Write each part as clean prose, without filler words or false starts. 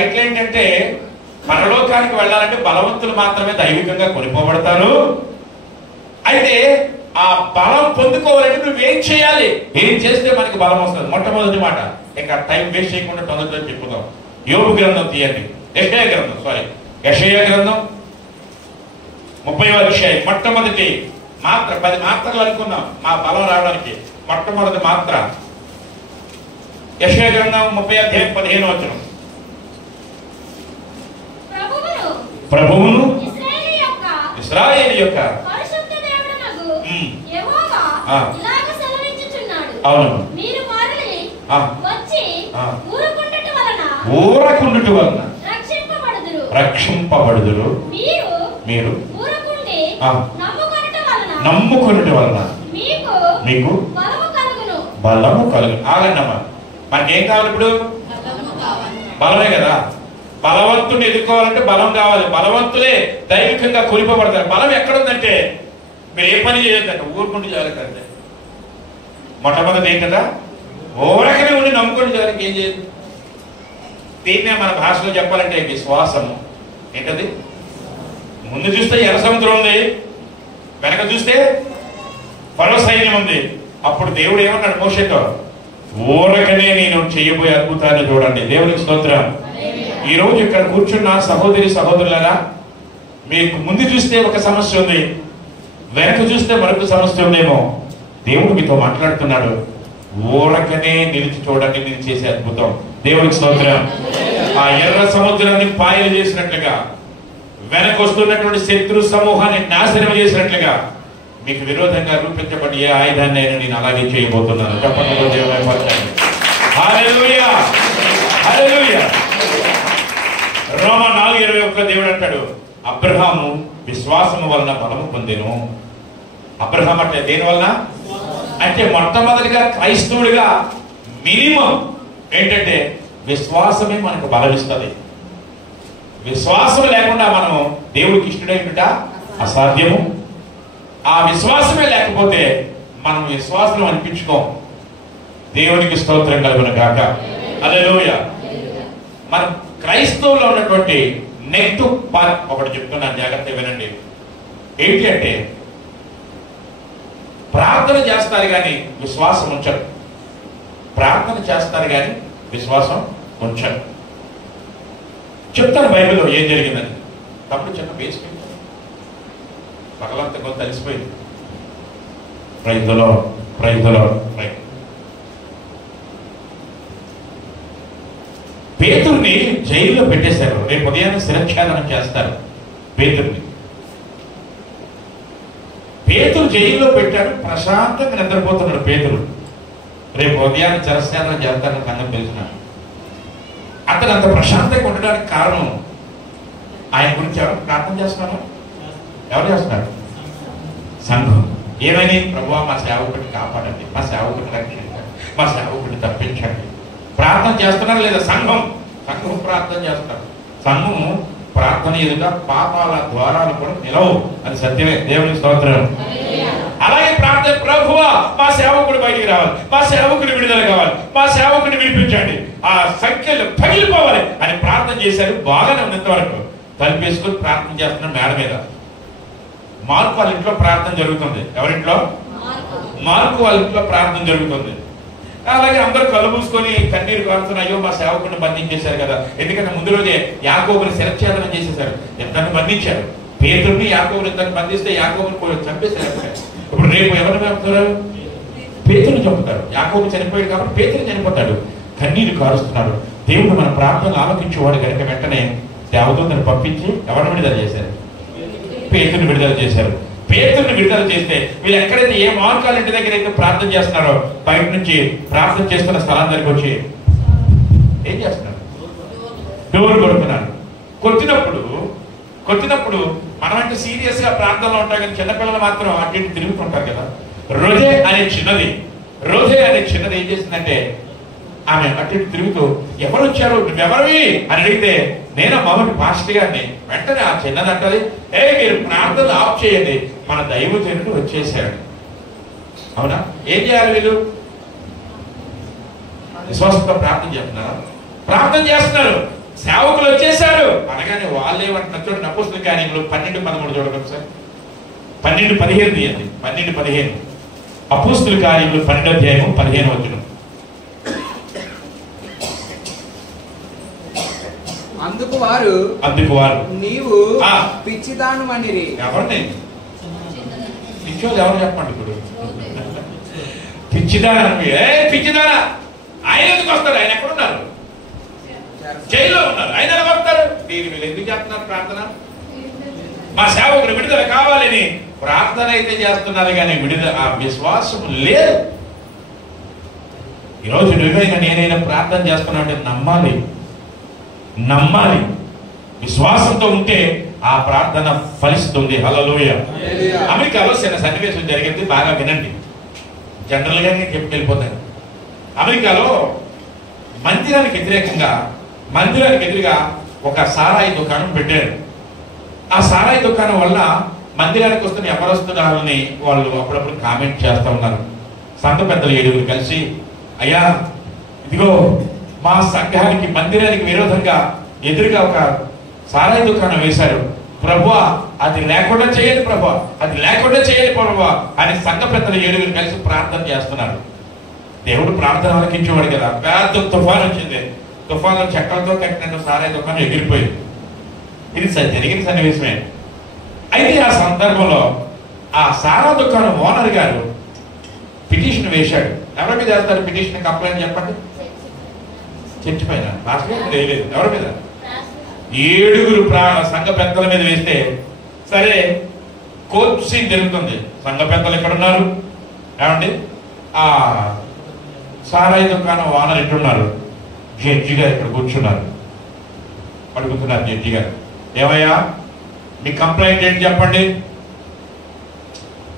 Title ఏంటంటే పరలోకానికి వెళ్ళాలంటే బలవంతులు మాత్రమే దైవికంగా కొనిపోబడతారు. అయితే ఆ బలం పొందుకోవాలంటే నువ్వేం చేయాలి, ఏం చేస్తే మనకి బలం వస్తుంది? మొట్టమొదటి మాట, ఇంకా టైం వేస్ట్ చేయకుండా తొందరగా చెప్పుదాం. యోబు గ్రంథం తీయండి, యెషయా గ్రంథం 30వ అధ్యాయం మొట్టమొదటి మాత్ర. 10 మాత్రలు అనుకున్నాం మా బలం రావడానికి. మొట్టమొదటి మాత్ర యెషయా గ్రంథం 30వ అధ్యాయం 15వ వచనం. ప్రభువును ఇశ్రాయేలు యొక్క అవును ఊరకుండుట వలన రక్షింపబడుదురు. మీరు నమ్ముకొనుట వలన మీకు బలము కలుగు. ఆగండమ్మా, మనకేం కావాలి ఇప్పుడు? బలమే కదా. బలవంతుని ఎదుర్కోవాలంటే బలం కావాలి. బలవంతులే దైవికంగా కొనిపోబడతారు. బలం ఎక్కడుందంటే మీరు ఏ పని చేయొద్దంటే ఊరుకుంటూ చేయాలంటే. మొట్టమొదటి ఏంటంటే ఊరకనే ఉండి నమ్ముకుంటూ చేయాలి. ఏం చేయదు. దీన్నే మన భాషలో చెప్పాలంటే విశ్వాసము. ఏంటది? ముందు చూస్తే ఎర్ర సముద్రం ఉంది, వెనక చూస్తే ఫరో సైన్యం ఉంది. అప్పుడు దేవుడు ఏమన్నాడు మోషేతో? ఊరకనే నేను చేయబోయే అద్భుతాన్ని చూడండి. దేవునికి స్తోత్రం. ఈ రోజు ఇక్కడ కూర్చున్న సహోదరి సహోదరులారా, మీకు ముందు చూస్తే ఒక సమస్య ఉంది, వెనక చూస్తే మరొక సమస్య ఉందేమో. దేవుడు మీతో మాట్లాడుతున్నాడు. ఊరకనే నిలిచి చూడండి నేను చేసే అద్భుతం. దేవునికి స్తోత్రం. ఆ ఎర్ర సముద్రాన్ని పాయలు చేసినట్లుగా, వెనక వస్తున్నటువంటి శత్రు సమూహాన్ని నాశనం చేసినట్లుగా మీకు విరోధంగా రూపించబడి ఏ ఆయుధాన్ని అయినా నేను అలాగే చేయబోతున్నాను. చెప్పండి హల్లెలూయా, హల్లెలూయా. రోమా 4:21 దేవుడు అంటాడు, అబ్రహాము విశ్వాసము వలన బలము పొందెను. అబ్రహాం అంటే దేని వలన అంటే మొట్టమొదటిగా క్రైస్తవుడిగా మినిమం ఏంటంటే విశ్వాసమే మనకు బలమిస్తుంది. విశ్వాసం లేకుండా మనం దేవుడికి ఇష్టడైనట అసాధ్యము. ఆ విశ్వాసమే లేకపోతే మనం విశ్వాసం అనిపించుకోం. దేవునికి స్తోత్రం కలుగును గాక. హల్లెలూయా. మన క్రైస్తవులో ఉన్నటువంటి నెగిటివ్ పార్ట్ ఒకటి చెప్తున్నాను, జాగ్రత్తగా వినండి. ఏంటి అంటే ప్రార్థన చేస్తారు కానీ విశ్వాసం ఉంచరు. ప్రార్థన చేస్తారు కానీ విశ్వాసం ఉంచరు. చెప్తాను బైబిల్లో ఏం జరిగిందని. తప్పుడు చిన్న బేస్ పగలంతా కొంత తెలిసిపోయింది. ప్రైజ్లో పేతుర్ని జైల్లో పెట్టేశారు. రేపు ఉదయాన్నే శిరఛేదనం చేస్తారు పేతుర్ని. పేతురు జైల్లో పెట్టాడు. ప్రశాంతంగా నిద్రపోతున్నాడు పేతురు. రేపు ఉదయాన్నే శిరఛేదనం చేస్తారని సంగతి తెలిసినాడు. అతను అంత ప్రశాంతంగా ఉండడానికి కారణం ఆయన గురించి ఎవరు ప్రార్థన చేస్తున్నారు? ఎవరు చేస్తున్నారు? సంఘం. ఏమని? ప్రభువా మా సేవకుడిని కాపాడండి, మా సేవకుడిని రక్షించండి, మా సేవకుడిని తప్పించండి. ప్రార్థన చేస్తున్నారు లేదా? సంఘం ప్రార్థన చేస్తారు. సంఘం ప్రార్థన ఎదుట పాపాల ద్వారాలు కూడా నిలవు. అది సత్యమే. దేవుని స్తోత్రం. అలాగే ప్రార్థన, ప్రభువా మా సేవకుడు బయటికి రావాలి, మా సేవకుడి విడుదల కావాలి, మా సేవకుడిని విడిపించండి, ఆ సంఖ్యలు పగిలిపోవాలి అని ప్రార్థన చేశారు. బాగానే ఉన్నంత వరకు తలిపేసుకొని ప్రార్థన చేస్తున్నారు మేడ మీద. మార్కు వాళ్ళ ఇంట్లో ప్రార్థన జరుగుతుంది. ఎవరింట్లో? మార్కు వాళ్ళ ఇంట్లో ప్రార్థన జరుగుతుంది. అలాగే అందరూ కళ్ళు మూసుకొని కన్నీరు కారుతున్న, అయ్యో మా సేవకుడిని బంధించేశారు కదా. ఎందుకంటే ముందు రోజే యాకోబుని శిరఛేదనం చేసేశారు. ఎంతని బంధించారు. పేతురుని యాకోబుని ఎంతని బంధిస్తే యాకోబుని చంపేశారు. ఇప్పుడు రేపు ఎవరిని చంపుతారు? పేతురుని చంపుతారు. యాకోబు చనిపోయాడు కాబట్టి పేతురు చనిపోతాడు. కన్నీరు కారుస్తున్నాడు. దేవుడు మన ప్రార్థనలు ఆలోచించేవాడు కనుక వెంటనే దేవదూతను పంపించి ఎవరిని విడుదల చేశారు? పేతురుని విడుదల చేశారు. పేతురుని విడుదల చేస్తే వీళ్ళు ఎక్కడైతే ఏ మార్గాల ఇంటి దగ్గర అయితే ప్రార్థన చేస్తున్నారో బయట నుంచి ప్రార్థన చేస్తున్న స్థలం దగ్గరికి వచ్చి ఏం చేస్తున్నారు? డోర్ కొడుతున్నారు. కొట్టినప్పుడు మనం అంటే సీరియస్ గా ప్రార్థనలో ఉంటాం కానీ చిన్నపిల్లలు మాత్రం అటు ఇటు తిరుగుతుంటారు కదా. రోజే అనే చిన్నది ఏం చేసిందంటే ఆమె అటు ఇటు తిరుగుతూ ఎవరు వచ్చారు, నువ్వెవరివి అని అడిగితే నేను మామూలు పాస్టర్ గారిని. వెంటనే ఆ చిన్నది అంటది, మీరు ప్రార్థనలు ఆఫ్ చేయండి, మన దైవజనుడు వచ్చేసాడు. అవునా? ఏం చేయాలి వీళ్ళు? విశ్వాసంతో ప్రార్థన చేస్తున్నారు. సేవకులు వచ్చేసారు అనగానే వాళ్ళు ఏమంటున్నారు చూడండి. అపోస్తుల కార్యములు 12:13 చూడగలరు సార్. 12:15 తీయండి. 12:15 అపోస్తుల కార్యములు 12:15. అందుకు వారు నీవు పిచ్చిదాను అనిరి. ఎవరిని పిచ్చోళ్ళు ఎవరు చెప్పండి ఇప్పుడు? పిచ్చిదానా? పిచ్చిదానా? ఆయన ఎందుకు వస్తారు? ఆయన ఎక్కడున్నారు? జైల్లో ఉన్నారు. ఆయన ఎలా వస్తారు? వీళ్ళు ఎందుకు చేస్తున్నారు ప్రార్థన? మా సేవకుడు విడుదల కావాలని ప్రార్థన అయితే చేస్తున్నారు, కానీ విడుదల ఆ విశ్వాసం లేదు. ఈరోజు నువ్వైనా నేనైనా ప్రార్థన చేస్తున్నా అంటే నమ్మాలి. విశ్వాసంతో ఉంటే ఆ ప్రార్థన ఫలిస్తుంది. హల్లెలూయా. అమెరికాలో చిన్న సన్నివేశం జరిగింది, బాగా వినండి. జనరల్ గా నేను చెప్పి వెళ్ళిపోతాను. అమెరికాలో మందిరానికి ఎదురుగా ఒక సారాయి దుకాణం పెట్టారు. ఆ సారాయి దుకాణం వల్ల మందిరానికి వస్తున్న ఎవరొస్తున్నారని వాళ్ళు అప్పుడప్పుడు కామెంట్ చేస్తూ ఉన్నారు. సంఘ పెద్దలు 7 కలిసి, అయ్యా ఇదిగో మా సంఘానికి మందిరానికి విరోధంగా ఎదురుగా ఒక సారాయి దుకాణం వేశారు ప్రభువా, అది లేకుండా చేయండి ప్రభువా, అది లేకుండా చేయండి ప్రభువా అని సంఘ పెద్దలు 7 కలిసి ప్రార్థన చేస్తున్నారు. దేవుడు ప్రార్థన ఆలకించేవాడు కదా. పెద్ద తుఫాన్ వచ్చింది. తుఫాన్లో చెక్కలతో కట్టినట్టు సారాయి దుకాణం ఎగిరిపోయింది. ఇది జరిగిన సన్నివేశమే. అయితే ఆ సందర్భంలో ఆ సారా దుకాణం ఓనర్ గారు పిటిషన్ వేశాడు. ఎవరి మీద వేస్తారు పిటిషన్? కంప్లైంట్ చెప్పండి. చర్చి పైన వేయలేదు. ఎవరి మీద? 7 సంఘ పెద్దల మీద వేస్తే సరే కోర్టు సీన్ జరుగుతుంది. సంఘ పెద్దలు ఎక్కడ ఉన్నారు ఏమండి? ఆ సారాయి దుకాణం ఓనర్ ఎట్టున్నారు? జడ్జి గారు ఇక్కడ కూర్చున్నారు. అడుగుతున్నారు జడ్జి గారు, ఏమయ్యా మీ కంప్లైంట్ ఏంటి చెప్పండి.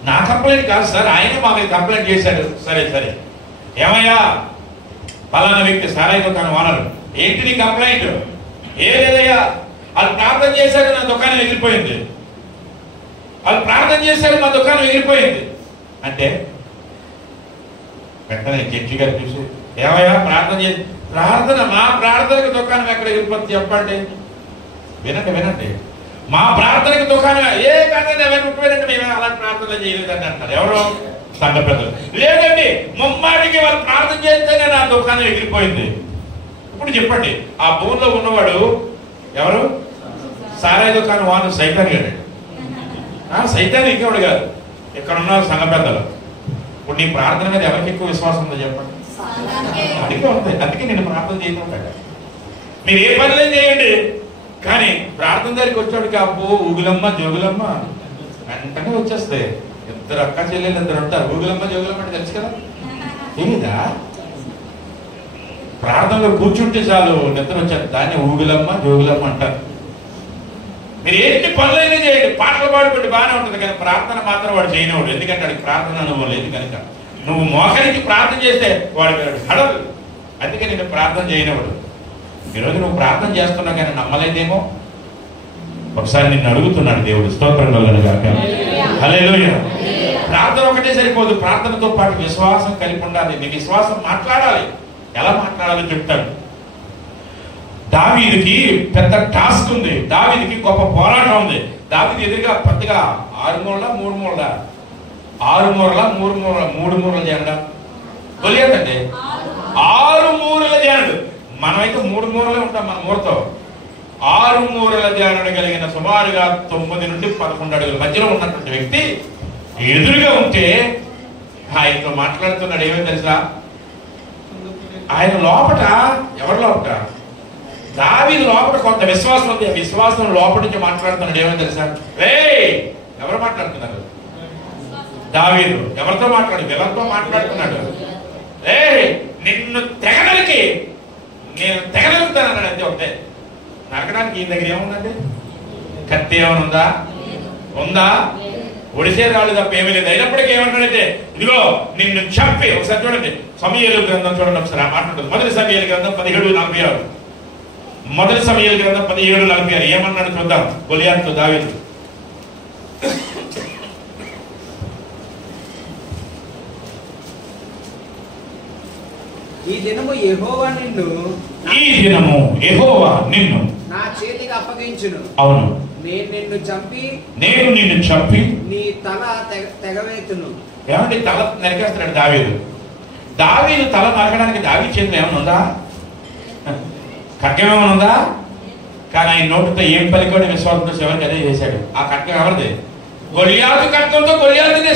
నా కంప్లైంట్ కాదు సార్, ఆయనే మా మీద కంప్లైంట్ చేశాడు. సరే ఏమయ్యా పలానా వ్యక్తి సారాయి దుకాణం ఓనర్, ఏంటి నీ కంప్లైంట్? ఏ లేదయ్యా, వాళ్ళు ప్రార్థన చేశారు నా దుకాణం ఎగిరిపోయింది. అంటే వెంటనే జడ్జి గారు చూసి, ఏమయ్యా మా ప్రార్థనకు దుకాణం ఎక్కడ ఎగిరిపోతుంది చెప్పండి. వినండి, మా ప్రార్థనకు దుకాణం ఏ కాదండి ఎవరికి మేము అలా ప్రార్థన చేయలేదండి అంటారు. ఎవరు? సంఘ పెద్దలు. లేదండి, ముమ్మాటికి వాళ్ళు ప్రార్థన చేస్తేనే నా దుకాణం ఎగిరిపోయింది. ఇప్పుడు చెప్పండి, ఆ భూమిలో ఉన్నవాడు ఎవరు? సారాయి దుకాణం వాడు సైతాన్ గారు. సైతాన్ ఇంకెవడు కాదు, ఇక్కడ ఉన్నారు సంఘ పెద్దలు. ఇప్పుడు నీ ప్రార్థన మీద ఎవరికి ఎక్కువ విశ్వాసం ఉందో చెప్పండి. అందుకే ఉంటుంది. అందుకే నేను ప్రార్థన చేయకుండా మీరు ఏ పనులే చేయండి, కానీ ప్రార్థన దగ్గరికి వచ్చాడు అబ్బో ఊగులమ్మ జోగులమ్మ వెంటనే వచ్చేస్తాయి. 2 అక్క చెల్లెలు 2 ఉంటారు. ఊగులమ్మ జోగులమ్మ అంటే తెలుసు కదా, తెలీదా? ప్రార్థనలో కూర్చుంటే చాలు నిద్ర వచ్చారు. దాన్ని ఊగులమ్మ జోగులమ్మ అంటారు. మీరు ఏంటి పనులైనా చేయండి, పాటలు పాడుకుంటే బాగానే ఉంటుంది, కానీ ప్రార్థన మాత్రం వాడు చేయనివాడు. ఎందుకంటే వాడికి ప్రార్థన అనుభవం లేదు కనుక. నువ్వు మోకరికి ప్రార్థన చేస్తే వాడు హడలు. అందుకే నేను ప్రార్థన చేయనివాడు. ఈరోజు నువ్వు ప్రార్థన చేస్తున్నావు కానీ నమ్మలేదేమో. ఒకసారి నిన్ను అడుగుతున్నాడు దేవుడు. స్తోత్రం కలుగునుగాక. హల్లెలూయా. ప్రార్థన ఒకటే సరిపోదు, ప్రార్థనతో పాటు విశ్వాసం కలిపి ఉండాలి. నీ విశ్వాసం మాట్లాడాలి. ఎలా మాట్లాడాలో చెప్తాడు. దావీదుకి పెద్ద టాస్క్ ఉంది. దావీదుకి గొప్ప పోరాటం ఉంది. దావీదు ఎదురుగా పెద్దగా 6 మూరల 3 మూరల 6 మూరల 3 మూరల జెండా గొలియాతండి. 6 మూరల జనుడు. మనమైతే 3 మూరలే ఉంటాం. మన మూరతో 6 మూరల జనుడు కలిగిన సుమారుగా 9 నుండి 11 అడుగుల మధ్యలో ఉన్నటువంటి వ్యక్తి ఎదురుగా ఉంటే ఆయనతో మాట్లాడుతున్నాడు. ఏమో తెలుసా? ఆయన లోపట, ఎవరి లోపట? దావీదు లోపల కొంత విశ్వాసం ఉంది. ఆ విశ్వాసం లోపల నుంచి మాట్లాడుతున్నాడు. ఏమో తెలుసా? ఎవరు మాట్లాడుతున్నారు? దావీదు. ఎవరితో మాట్లాడు? వీళ్ళతో మాట్లాడుతున్నాడు. నిన్ను నేను తెగనలుగుతానన్నాడు. అంతే ఒకటే. నరకడానికి ఈ దగ్గర ఏముందండి? కత్తి ఏమైనా ఉందా? ఒడిసే రాళ్ళు తప్ప ఏమీ లేదు. అయినప్పటికీ ఏమంటాడంటే, ఇదిగో నిన్ను చంపి, ఒకసారి చూడండి సమూయేలు గ్రంథం చూడండి ఒకసారి. మాట్లాడుతుంది మొదటి సమూయేలు గ్రంథం 17:46. మొదటి సమూయేలు గ్రంథం 17:46 ఏమన్నాడు చూద్దాం. గొలియాతుతో దావీదు. ఈ దినము యెహోవా నిన్ను నా చేతికి అప్పగించును. అవును, నేను నిన్ను చంపి నీ తల తెగవేతును. ఏమంటే తల నరికేస్తున్నాడు దావీదు తల నరకడానికి దావీదు చేతిలో ఏమైనా ఉందా? ఖడ్గం ఏమైనా ఉందా? కానీ ఆయన నోటితో ఏం పలికోడి విశ్వాసంతో ఎవరికి అదే చేశాడు. ఆ ఖడ్గం ఎవరిది? గొలియాతు ఖడ్గంతో గొలియాతునే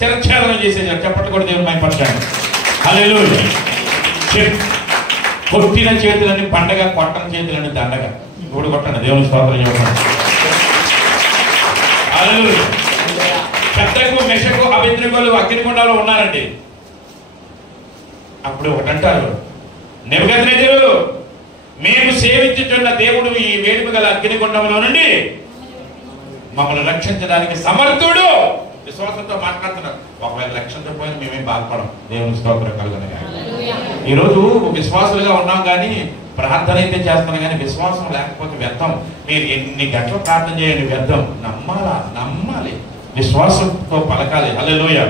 శిరఛేదనం చేసేసాడు. చెప్పట్లు కూడా దేవుని మైపరచాడు. హల్లెలూయా. కొట్టిన చేతులని పండగ, కొట్టని చేతులని దండగ. ఇప్పుడు కొట్టండి, దేవుని స్తోత్రం చెప్పండి. హల్లెలూయా. శద్రకు, మెషకు, అబేద్నెగోలు అగ్నిగుండాలో ఉన్నారండి. అప్పుడు ఒకటి అంటారు, నెబుకద్నెజరు, మేము సేవించుచున్న దేవుడు ఈ వేడుక గల అగ్నిగుండంలో నుండి మమ్మల్ని రక్షించడానికి సమర్థుడు. విశ్వాసంతో మాట్లాడుతున్నారు. ఒకవేళ రక్షణతో పోయిన మేమేం బాధపడం. దేవుని స్తోత్రం కలుగునగా. ఈరోజు విశ్వాసులుగా ఉన్నాం కానీ ప్రార్థన అయితే చేస్తున్నాం కానీ విశ్వాసం లేకపోతే వ్యర్థం. మీరు ఎన్ని గంటలు ప్రార్థన చేయండి వ్యర్థం. నమ్మాలి, విశ్వాసంతో పలకాలి. హల్లెలూయా.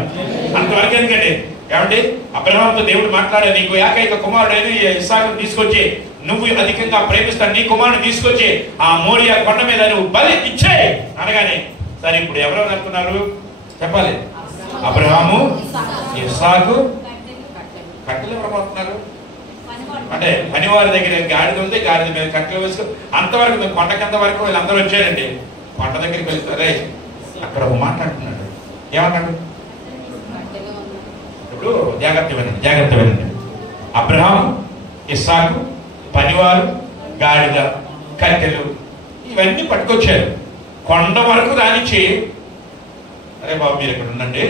అంతవరకు ఎందుకండి? ఏమంటే అబ్రహాముతో దేవుడు మాట్లాడే, నీకు ఏకైక కుమారుడైన ఇస్సాకును తీసుకొచ్చి, నువ్వు అధికంగా ప్రేమిస్తాను, నీ కుమారుని తీసుకొచ్చి ఆ మోరియా కొండ మీద నువ్వు బలి ఇచ్చేయి అనగానే, సరే ఇప్పుడు ఎవరెవరు అనుకున్నారు చెప్పాలి? అబ్రహాము, ఇస్సాకు, కట్టెలు ఎవరు పడుతున్నారు అంటే పనివారి దగ్గర గాడిద ఉంది, గాడిద మీద కట్టెలు వేసుకో. అంతవరకు కొండ కింద వరకు వీళ్ళందరూ వచ్చారండి. కొండ దగ్గరికి వెళ్తారే, అక్కడ ఒక మాట అంటున్నాడు. ఏమన్నాడు? ఇప్పుడు జాగ్రత్త వినండి. అబ్రహాము, ఇస్సాకు, పనివారు, గాడిద, కట్టెలు ఇవన్నీ పట్టుకొచ్చారు. కొండ వరకు రానిచ్చి, అరే బాబు మీరు ఇక్కడ ఉండండి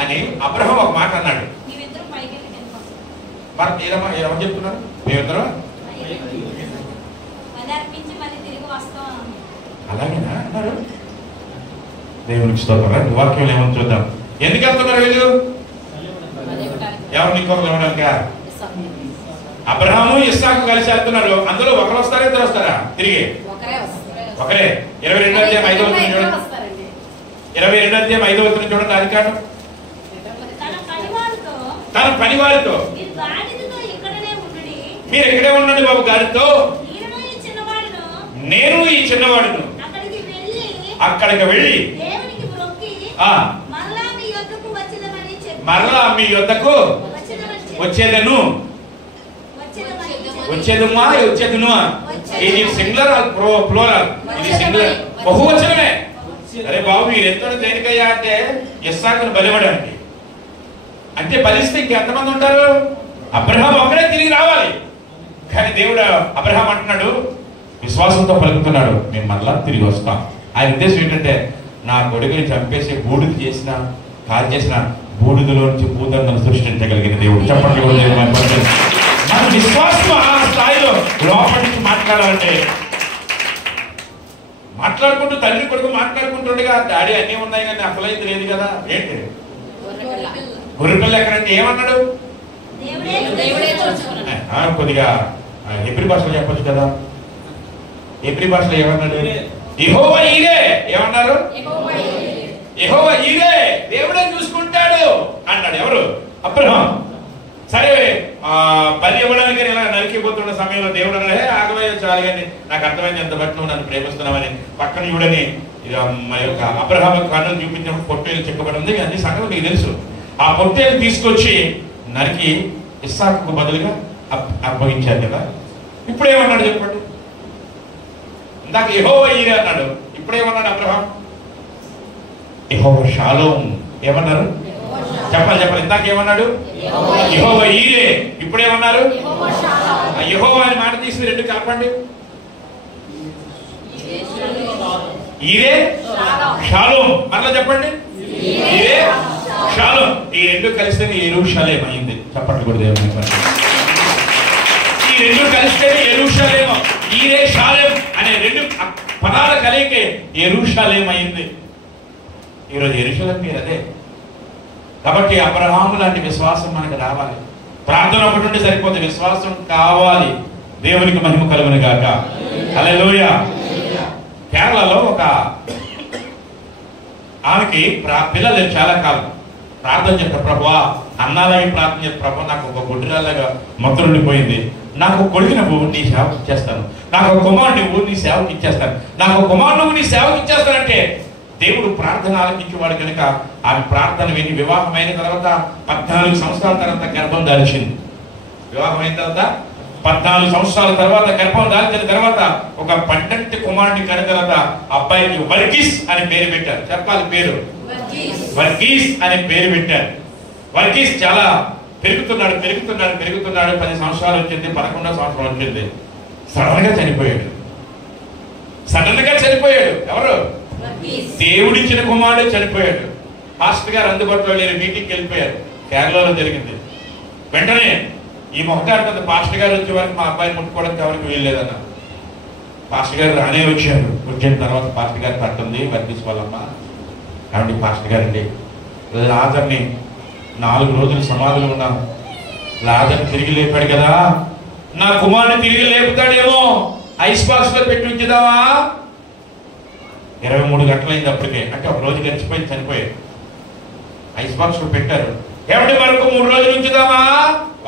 అని అబ్రహాం ఒక మాట అన్నాడు. మరి ఏమని చెప్తున్నారు? మేమిద్దరు అలాగేనా అన్నారు. దేవునికి స్తోత్రం. వాక్యం ఏమని చూద్దాం. ఎందుకు వెళ్తున్నారు వీళ్ళు? ఎవరు ఇంకొకరు ఇవ్వడానిక? అబ్రహాము, ఇస్సాకు కలిసి వెళ్తున్నారు. అందులో ఒకరు వస్తారా, ఇద్దరు వస్తారా? తిరిగి ఒకరే. 22వ అధ్యాయం 5వ వచనం చూడండి. 22వ అధ్యాయం 5వ వచనం చూడండి. ఆదికాండం. తన పనివారితో, మీరు ఎక్కడే ఉండండి బాబు గారితో, నేను ఈ చిన్నవాడును అక్కడికి వెళ్ళి మరలా మీ యొద్దకు వచ్చేదను. ఇది సింగులర్ ప్లూరల్? ఇది సింగులర్, బహువచనమే. అరే బాబు మీరు ఎంత దేనికయ్యా అంటే ఇస్సాకును బలివ్వడానికి. అంటే బలిస్తే ఇంకెంతమంది ఉంటారు? అబ్రహాం ఒక్కడే తిరిగి రావాలి. కానీ దేవుడు అబ్రహాం అంటున్నాడు, విశ్వాసంతో పలుకుతున్నాడు, మేము మరలా తిరిగి వస్తాం. ఆయన ఉద్దేశం ఏంటంటే, నా కొడుకుని చంపేసి బూడిద చేసిన, కాల్ చేసిన బూడిదలో నుంచి భూతంను సృష్టించగలిగిన దేవుడు. చెప్పండి కూడా దేవుడు. మన విశ్వాసం ఆ స్థాయిలో లోపల నుంచి మాట్లాడాలంటే, మాట్లాడుకుంటూ తండ్రి కొడుకు మాట్లాడుకుంటుండగా, డాడీ అన్నీ ఉన్నాయి కానీ అసలైతే లేదు కదా. ఏంటి గొర్రెపిల్ల ఎక్కడంటే ఏమన్నాడు? కొద్దిగా హెబ్రీ భాషలో చెప్పొచ్చు కదా. హెబ్రీ భాషలో ఏమన్నాడు? యెహోవా ఈరే. ఏమన్నారు? యెహోవా ఈరే, దేవుడే చూసుకుంటాడు అన్నాడు. ఎవరు? అబ్రహాం. సరే బలి ఇవ్వడానికి ఇలా నరికిపోతున్న సమయంలో దేవుడు అన్నాడు, ఆగవే చాలు కానీ నాకు అర్థమైంది, ఎంత బట్టి నువ్వు నన్ను ప్రేమిస్తున్నావని. పక్కన చూడని మన యొక్క అబ్రహాం కన్నులు చూపించినప్పుడు పొట్టేలు చెక్కబడి ఉంది. అన్ని సంగతి మీకు తెలుసు. ఆ పొట్టేలు తీసుకొచ్చి నరికి ఇస్సాకు బదులుగా అప్పగించారు కదా. ఇప్పుడు ఏమన్నాడు చెప్పండి? ఇందాక యెహోవా ఈరే అన్నాడు, ఇప్పుడు ఏమన్నాడు అబ్రహాం? యెహోవా షాలోమ్. ఏమన్నారు? చెప్పాలి. ఇందాక ఏమన్నాడు? యెహోవా ఈరే. ఇప్పుడు ఏమన్నారు? యెహోవా అని మాట తీసి రెండు కలపండి. ఈరే షాలోమ్. మరలా చెప్పండి. ఈరే షాలోమ్. ఈ రెండు కలిస్తేనే యెరూషలేం అయింది. చెప్పండి కూడా దేవుని. ఈ రెండు కలిస్తేనే యెరూషలేం. ఈరే షాలేం అనే రెండు పదాల కలిగే యెరూషలేం అయింది. ఈరోజు యెరూషలేం పేరు అదే. కాబట్టి అబ్రహాము లాంటి విశ్వాసం మనకు రావాలి. ప్రార్థన ఒకటి ఉంటే సరిపోతే, విశ్వాసం కావాలి. దేవునికి మహిమ కలుగును గాక. హల్లెలూయా. కేరళలో ఒక ఆమెకి పిల్లలు చాలా కాలం ప్రార్థన చేస్తారు, ప్రభువా అన్నాలాగే ప్రార్థన చేసి, ప్రభు నాకు ఒక గుడ్డిరాలాగా మొత్తండిపోయింది, నాకు కొడుకు నువ్వు నీ సేవకు ఇచ్చేస్తాను, నాకు ఒక కుమారుడు నువ్వు నీ సేవకు ఇచ్చేస్తాను, నాకు ఒక కుమారుడు నువ్వు నీ సేవకు ఇచ్చేస్తానంటే దేవుడు ప్రార్థన ఆలకించేవాడు కనుక ఆమె ప్రార్థన విని వివాహమైన తర్వాత 14 సంవత్సరాల తర్వాత గర్భం దాల్చింది. వివాహమైన తర్వాత 14 సంవత్సరాల తర్వాత గర్భం దాల్చిన తర్వాత ఒక 12 కుమారుడిని కన్న తర్వాత అబ్బాయికి వర్గీస్ అని పేరు పెట్టారు. చెప్పాలి పేరు, వర్గీస్ అనే పేరు పెట్టారు. వర్గీస్ చాలా పెరుగుతున్నాడు 10 సంవత్సరాలు వచ్చింది, 11వ సంవత్సరం వచ్చింది, సడన్ గా చనిపోయాడు. ఎవరు? దేవుడిచ్చిన కుమారుడే చనిపోయాడు. పాస్టర్ గారు అందుబాటులో లేరు, మీటింగ్కి వెళ్ళిపోయారు. కేరళలో జరిగింది. వెంటనే ఈ మొహగారు పాస్టర్ గారు వచ్చే వరకు మా అబ్బాయిని ముట్టుకోవడానికి ఎవరికి వీల్లేదన్న. పాస్టర్ గారు రానే వచ్చారు. వచ్చిన తర్వాత పాస్టర్ గారు పట్టుంది వర్గీస్ వాళ్ళమ్మ, కాబట్టి పాస్టర్ గారు అండి లాజర్ని 4 రోజులు సమాధిలో ఉన్నాను, లాజర్ తిరిగి లేపాడు కదా, నా కుమారుని తిరిగి లేపుతాడేమో, ఐస్ బాక్స్ లో పెట్టి ఉంచుదామా? 23 గంటలైంది అప్పటికే, అంటే ఒక రోజు గడిచిపోయి చనిపోయాడు. ఐస్ బాక్స్ లో పెట్టారు. ఏమంటే మరొక 3 రోజులు ఉంచుదామా?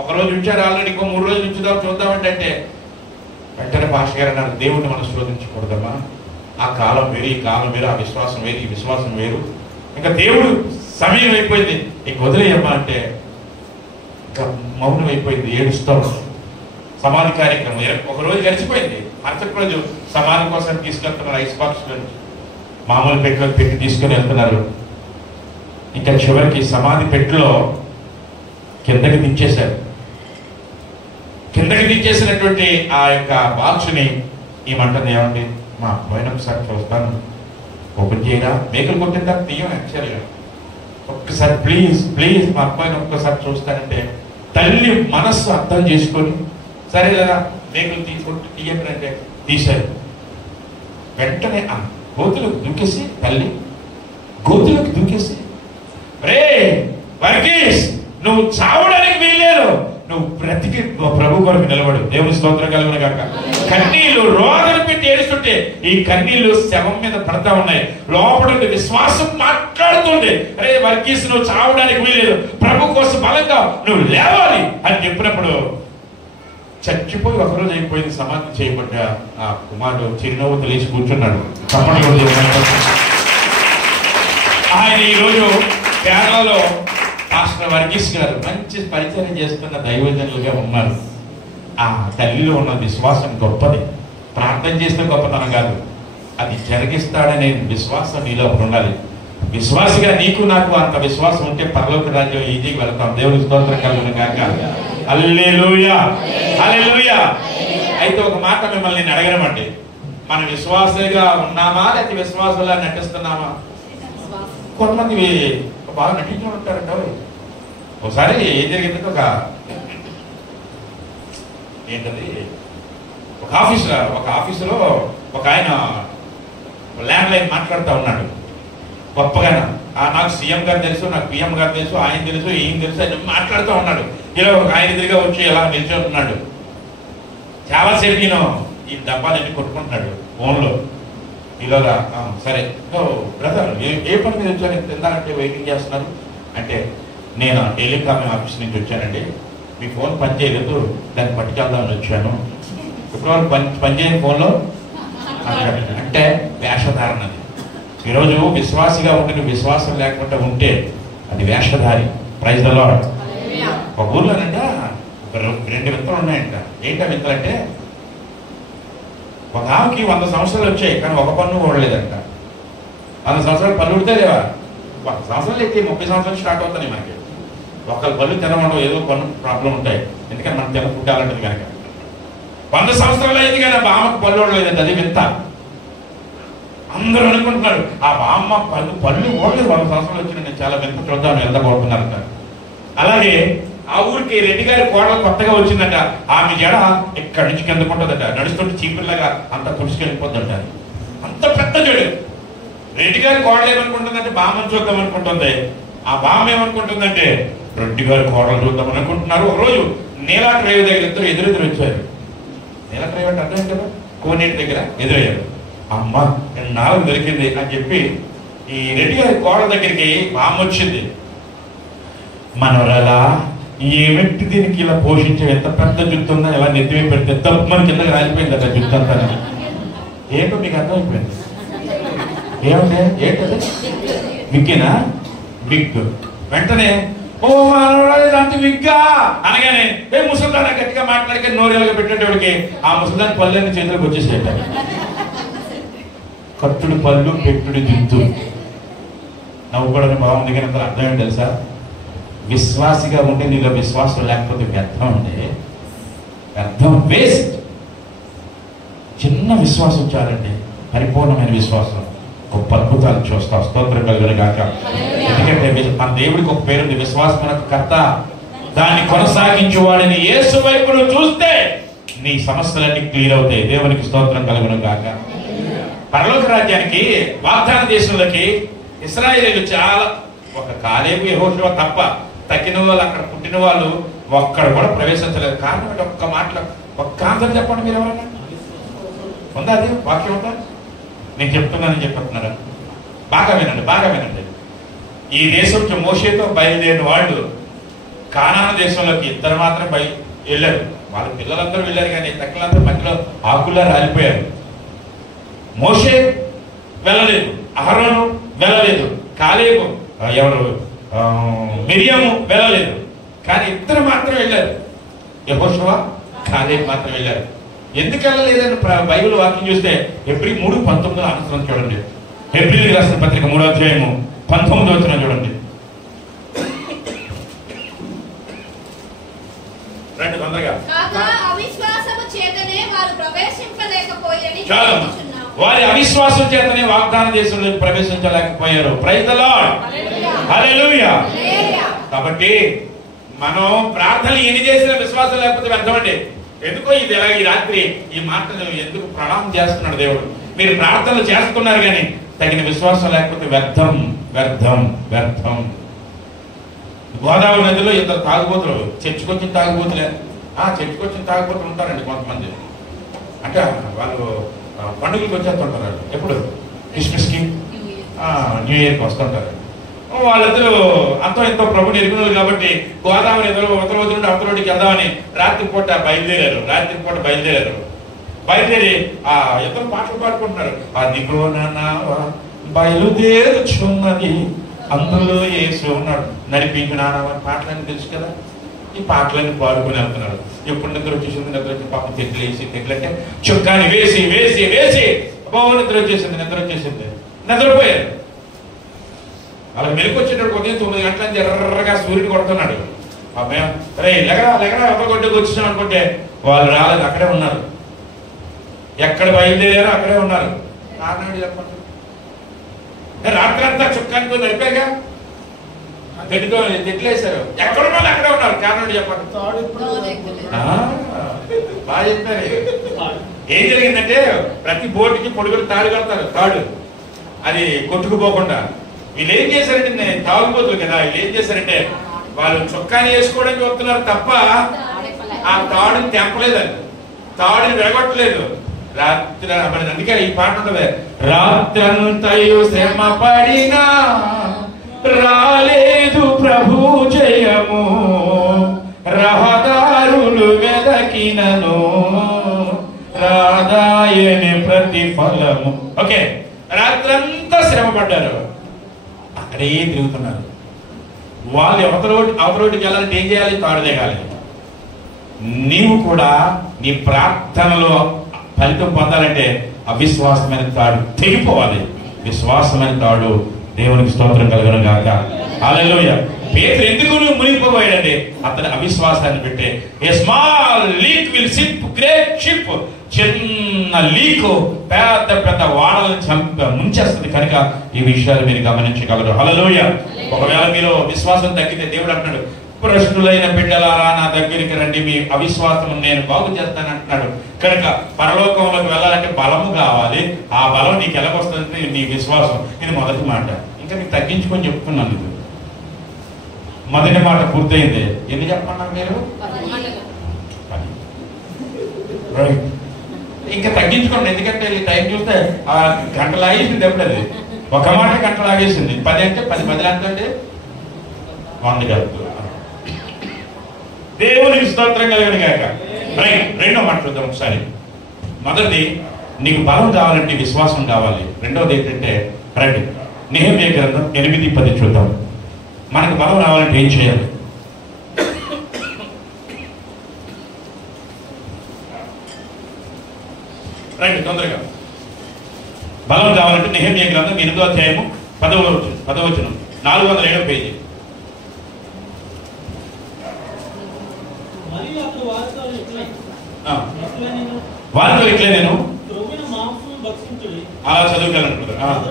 ఒక రోజు ఉంచారు ఆల్రెడీ, ఇంకో 3 రోజులు ఉంచుదాం చూద్దామంటే వెంటనే పాస్టర్ గారు అన్నారు, దేవుడిని మనం శోధించకూడదమ్మా, ఆ కాలం వేరు ఈ కాలం వేరు, ఆ విశ్వాసం వేరు ఈ విశ్వాసం వేరు, ఇంకా దేవుడు సమయం అయిపోయింది ఇంక వదిలేయమ్మా అంటే ఇంకా మౌనం అయిపోయింది, ఏడుస్తాం. సమాధి కార్యక్రమం ఒక రోజు గడిచిపోయింది. మరుసటి రోజు సమాధి కోసం తీసుకెళ్తున్నారు, ఐస్ బాక్స్ మామూలు పెట్టెలో పెట్టి తీసుకుని వెళ్తున్నారు. ఇంకా చివరికి సమాధి పెట్టెలో కిందకి దించేశారు. కిందకి దించేసినటువంటి ఆ యొక్క బాక్స్ని ఏమంటుంది, ఏమండి మా అబ్బాయిని ఒకసారి చూస్తాను, ఓపెన్ చేయరా? మేకలు కొట్టిన తర్వాత తీయం యాక్చువల్గా, ఒక్కసారి ప్లీజ్ ప్లీజ్ మా అబ్బాయిని ఒక్కసారి చూస్తానంటే తల్లి మనస్సు అర్థం చేసుకొని సరే కదా మేకలు తీయండి అంటే తీశారు. వెంటనే ఆ గోతులకు దూకేసి తల్లి గోతులకు దూకేసి, రే వర్గీస్ నువ్వు చావడానికి వీల్లేదు, నువ్వు బ్రతికి ప్రభు కొరకు నిలబడు. దేవుని స్తోత్రం కలుగును గాక. కన్నీళ్లు రోదన పెట్టి ఏడుస్తుంటే ఈ కన్నీళ్లు శవం మీద పడతా ఉన్నాయి. లోపల విశ్వాసం మాట్లాడుతుండే, అరే వర్గీస్ నువ్వు చావడానికి వీల్లేదు, ప్రభు కోసం బలంగా నువ్వు లేవాలి అని చెప్పినప్పుడు చచ్చిపోయి ఒకరోజు అయిపోయింది. సమాధి చేయబడ్డ ఆ కుమారుడు చిరునవ్వు తెలిసి కూర్చున్నాడు. ఆయన ఈరోజు కేరళలో పాస్టర్ వర్గీస్ గారు మంచి పరిచయం చేస్తున్న దైవజనులుగా ఉన్నారు. ఆ తల్లిలో ఉన్న విశ్వాసం గొప్పది. ప్రార్థన చేస్తే గొప్పతనం కాదు, అది జరిగిస్తాడనే విశ్వాసం నీలో ఉండాలి. విశ్వాసిగా నీకు నాకు అంత విశ్వాసం ఉంటే పరలోక రాజ్యం ఈజీగా వెళ్తాం. దేవుని స్తోత్రం కలుగును గాక. హల్లెలూయా హల్లెలూయా. అయితే ఒక మాట మిమ్మల్ని నేను అడగనమండి, మన విశ్వాసగా ఉన్నామా లేకపోతే విశ్వాసంలా నటిస్తున్నామా? కొంతమంది బాగా నటించడం ఉంటారంట. ఒకసారి ఏం జరిగిందంటే ఒక ఆఫీసులో ఒక ఆయన ల్యాండ్ లైన్ మాట్లాడుతూ ఉన్నాడు గొప్పగా. నాకు సీఎం గారు తెలుసు, నాకు పిఎం గారు తెలుసు, ఆయన తెలుసు, ఈయన తెలుసు అని మాట్లాడుతూ ఉన్నాడు. ఇలా ఒక ఆయన ఎదురుగా వచ్చి ఇలా నిల్చుంటున్నాడు. చాలాసేపు నేను ఈ డబ్బాలన్నీ కొట్టుకుంటున్నాడు ఫోన్లో. ఇలాగా సరే బ్రదర్ ఏ పని మీద వచ్చాను తిందానంటే వెయిటింగ్ చేస్తున్నారు అంటే, నేను టెలికామ్ ఆఫీస్ నుంచి వచ్చానండి, మీ ఫోన్ పనిచేయలేదు, దాన్ని పట్టుకెళ్దామని వచ్చాను. ఇప్పుడు పనిచేయని ఫోన్లో అంటే వేషధారణది. ఈరోజు విశ్వాసిగా ఉంటే విశ్వాసం లేకుండా ఉంటే అది వేషధారి. Praise the lord. ఒక ఊర్లోనంట 2 వింతలు ఉన్నాయంట. ఏంటా వింతలు అంటే, ఒక ఆమెకి 100 సంవత్సరాలు వచ్చాయి కానీ ఒక పన్ను ఓడలేదంట. 100 సంవత్సరాలు పన్ను ఉడితే లేవా? 100 సంవత్సరాలు అయితే 30 సంవత్సరాలు స్టార్ట్ అవుతుంది మనకి. ఒకళ్ళు పళ్ళు తినమండవు, ఏదో పన్ను ప్రాబ్లం ఉంటాయి, ఎందుకంటే మనం తిన పుట్టాలంటుంది కనుక. 100 సంవత్సరాలు అయింది కానీ ఆ బామ్మకు పళ్ళు ఓడలేదంట. అది వింత. అందరూ అనుకుంటున్నారు ఆ బామ్మ పళ్ళు ఓడలేదు 100 సంవత్సరాలు వచ్చిన. నేను చాలా వింత చూద్దాం వెళ్తాబోతున్నారంట. అలాగే ఆ ఊరికి రెడ్డి గారి కోడలు కొత్తగా వచ్చిందట. ఆమె జడ ఇక్కడి నుంచి కిందకుంటుందట, నడుస్తుంటే చీపుర్లాగా అంతా పురుషుకెళ్ళిపోద్దంట. అంత పెద్ద జడు. రెడ్డి గారి కోడలు ఏమనుకుంటుందంటే బామ్మను చూద్దాం అనుకుంటుంది. ఆ బామ్మ ఏమనుకుంటుందంటే రెడ్డి గారి కోడలు చూద్దాం అనుకుంటున్నారు. ఒకరోజు నీలాటి రేవు దగ్గర ఎదురెదురు వచ్చారు. నీలాటి రేవు అంటే అర్థం కదా, కోనేటి దగ్గర ఎదురయ్యారు. అమ్మ నాలుగు దొరికింది అని చెప్పి ఈ రెడ్డి గారి కోడల దగ్గరికి బామ్మ వచ్చింది. మనవరాలా ఏమిటి దీనికి ఇలా పోషించే, ఎంత పెద్ద జుట్టు ఉందా, ఇలా నెత్తివే పెడితే తప్పు మన కిందకి రాలిపోయింది అక్కడ జుట్టు అంతా. ఏంటో మీకు అర్థమైపోయింది. ఏమంటే ఏంటది? విగ్గేనా? విగ్. వెంటనే ఓ మనవరాలు ఇలాంటి విగ్గా అనగానే ముసలిదాన్ని గట్టిగా మాట్లాడితే నోరేలుగా పెట్టేటోడికి ఆ ముసలిదాని పళ్ళని చేతులకు వచ్చేసేట. కత్తుడు పళ్ళు, పెట్టుడు దిద్దు. నవ్వుకోవడానికి బాగుంది కానీ అంత అర్థం ఏంటి తెలుసా? విశ్వాసిగా ఉంటే నీలో విశ్వాసం లేకపోతే వ్యర్థం అంటే వ్యర్థం, వేస్ట్. చిన్న విశ్వాసం చాలండి, పరిపూర్ణమైన విశ్వాసం. గొప్ప అద్భుతాలు చూస్తా. స్తోత్రం కలుగును గాక. ఎందుకంటే మన దేవుడికి ఒక పేరుంది, విశ్వాసమునకు కర్త, దాన్ని కొనసాగించువాడని. యేసు వైపు నువ్వు చూస్తే నీ సమస్యలన్నీ క్లియర్ అవుతాయి. దేవునికి స్తోత్రం కలుగును గాక. పరలోక రాజ్యానికి, వాగ్దాన దేశంలోకి ఇశ్రాయేలీయులు చాలా, ఒక కాలేబు యెహోషువ తప్ప తగ్గిన వాళ్ళు, అక్కడ పుట్టిన వాళ్ళు ఒక్కడ కూడా ప్రవేశించలేదు. కారణం అంటే ఒక్క మాటలో ఒక్క ఆన్సర్ చెప్పండి మీరు ఎవరన్నా ఉందా? అది వాక్యం ఉందా? నేను చెప్తున్నానని చెప్తున్నారా? బాగా వినండి, బాగా వినండి. ఈ దేశం నుంచి మోషేతో బయలుదేరిన వాళ్ళు కానాను దేశంలోకి ఇద్దరు మాత్రం వెళ్ళారు. వాళ్ళ పిల్లలందరూ వెళ్ళారు కానీ తక్కులందరూ మధ్యలో ఆకుల్లా రాలిపోయారు. మోషే వెళ్ళలేదు, అహరోను వెళ్ళలేదు, కాలేబు ఎవరు మిరియాము వెళ్ళలేదు. కానీ ఇద్దరు మాత్రం వెళ్ళారు, యెహోషువ, కాలేబు మాత్రం వెళ్ళారు. ఎందుకు వెళ్ళలేదని బైబిల్ వాక్యం చూస్తే హెబ్రీ 3:19 అనుసరం చూడండి. హెబ్రీయులకు రాసిన పత్రిక 3వ అధ్యాయము 19వ వచనం చూడండి. రెండు తొందరగా. వారి అవిశ్వాసం చేతనే వాగ్దాన దేశంలోకి ప్రవేశించలేకపోయారు. ప్రైజ్ ది లార్డ్, హల్లెలూయా. కాబట్టి మనం ప్రార్థనలు ఎన్ని చేసినా విశ్వాసం లేకపోతే వ్యర్థమండి. ఎందుకో ఇది ఎలా ఈ రాత్రి ఈ మాటలు ఎందుకు ప్రణామం చేస్తున్నాడు దేవుడు. మీరు ప్రార్థనలు చేస్తున్నారు కానీ తగిన విశ్వాసం లేకపోతే వ్యర్థం, వ్యర్థం, వ్యర్థం. గోదావరి నదిలో ఇద్దరు తాగుబోతులు, చర్చికొచ్చిన తాగుబోతులే. చర్చికొచ్చిన తాగుబోతులు ఉంటారండి కొంతమంది. అంటే వాళ్ళు పండుగలకు వచ్చేస్తుంటారు. ఎప్పుడు? క్రిస్మస్కి, న్యూ ఇయర్కి వస్తుంటారు. వాళ్ళిద్దరూ అంతో ఎంతో ప్రభుని ఎరుగున్నారు కాబట్టి గోదావరి ఉత్తర నుండి అవతలకి వెళ్దామని రాత్రిపూట బయలుదేరారు. బయలుదేరి ఎంతో పాటలు పాడుకుంటున్నారు. అదిగో నావా బయలుదేరుచున్నది, అందులో యేసు ఉన్నాడు, నడిపించు నావా. పాటలన్నీ తెలుసు కదా, ఈ పాటలన్నీ పాడుకుని వెళ్తున్నారు. ఎప్పుడు నిద్ర వచ్చేసింది, నిద్ర వచ్చి పాపం తెడ్లంటే చుక్కాని వేసి వేసి వేసి నిద్ర వచ్చేసింది, నిద్రపోయారు. అలా మెలకు వచ్చేటప్పుడు ఉదయం 9 గంటల నుంచి ఎర్రగా సూర్యుడు కొడుతున్నాడు. రే లెగరా ఎవరు కొట్టుకు వచ్చాం అనుకుంటే వాళ్ళు రాలేదు, అక్కడే ఉన్నారు. ఎక్కడ బయలుదేరారో అక్కడే ఉన్నారు. కారణం చెప్పండి. రాత్రి అంతా చుక్కానికి నడిపాగా తెట్లేశారు. ఎక్కడున్నారు అక్కడే ఉన్నారు. కారణం చెప్పండి. బాగా చెప్పారు. ఏం జరిగిందంటే ప్రతి బోటుకి పొడుగులు తాడు కడతారు, తాడు అది కొట్టుకుపోకుండా. వీళ్ళు ఏం చేశారంటే తాగుబోతులు కదా, వీళ్ళు ఏం చేశారంటే వాళ్ళు చొక్కాని వేసుకోవడానికి వస్తున్నారు తప్ప ఆ తాడుని తెంపలేదండి, తాడుని విరగొట్టలేదు. రాత్రి అందుకే ఈ పాట ఉంటుంది, రాత్రంతయు శ్రమ పడినా రాలేదు ప్రభు జయము, రహదారులు వెదకినను రాదాయని ప్రతిఫలము. ఓకే, రాత్రంతా శ్రమ పడ్డారు, అక్కడే తిరుగుతున్నారు. వాళ్ళు అవతలోటికి వెళ్ళాలంటే ఏం చేయాలి? తాడు దిగాలి. నీవు కూడా నీ ప్రార్థనలో ఫలితం పొందాలంటే అవిశ్వాసమైన తాడు తెగిపోవాలి. విశ్వాసమైన తాడు. దేవునికి స్తోత్రం కలుగును గాక. హల్లెలూయా. పేతురు ఎందుకు మునిగిపోయాడంటే అతని అవిశ్వాసాన్ని పెట్టే. A small leak will SIP great ship. చిన్న లీకు పెద్ద పెద్ద వాడలను ముంచేస్తుంది. కనుక ఈ విషయాలు మీరు గమనించగలరు. హల్లెలూయా. ఒకవేళ మీరు విశ్వాసం తగ్గితే దేవుడు అంటున్నాడు, ప్రశ్నులైన బిడ్డలారా నా దగ్గరికి రండి, మీ అవిశ్వాసం నేను బాగు చేస్తాను అంటున్నాడు. కనుక పరలోకంలోకి వెళ్ళాలంటే బలము కావాలి. ఆ బలం నీకు ఎలాగొస్తుంది? నీ విశ్వాసం. ఇది మొదటి మాట. ఇంకా మీకు తగ్గించుకొని చెప్తున్నాను. ఇది మొదటి మాట పూర్తయింది. ఎన్ని చెప్పమన్నారు మీరు? రైట్. ఇంకా తగ్గించుకోండి, ఎందుకంటే ఈ టైం చూస్తే గంట లాగేసింది. ఎప్పుడు అది ఒక మాట గంట లాగేసింది. 10 అంటే 10 ఎంత అండి? 100 కాదు. దేవునికి స్తోత్రం కలుగును గాక. రైట్, రెండో మాట చూద్దాం ఒకసారి. మొదటిది, నీకు బలం కావాలంటే విశ్వాసం కావాలి. రెండవది ఏంటంటే రండి నెహెమ్యా గ్రంథం 8:10 చూద్దాం. మనకు బలం రావాలంటే ఏం చేయాలి? రండి తొందరగా. బలం కావాలంటే నెహెమ్యా గ్రంథం 8వ అధ్యాయము 10వ వచనం 407వ పేజీ. వారితో ఇట్లే నేను అలా చదువుకోవాలనుకుంటున్నాను.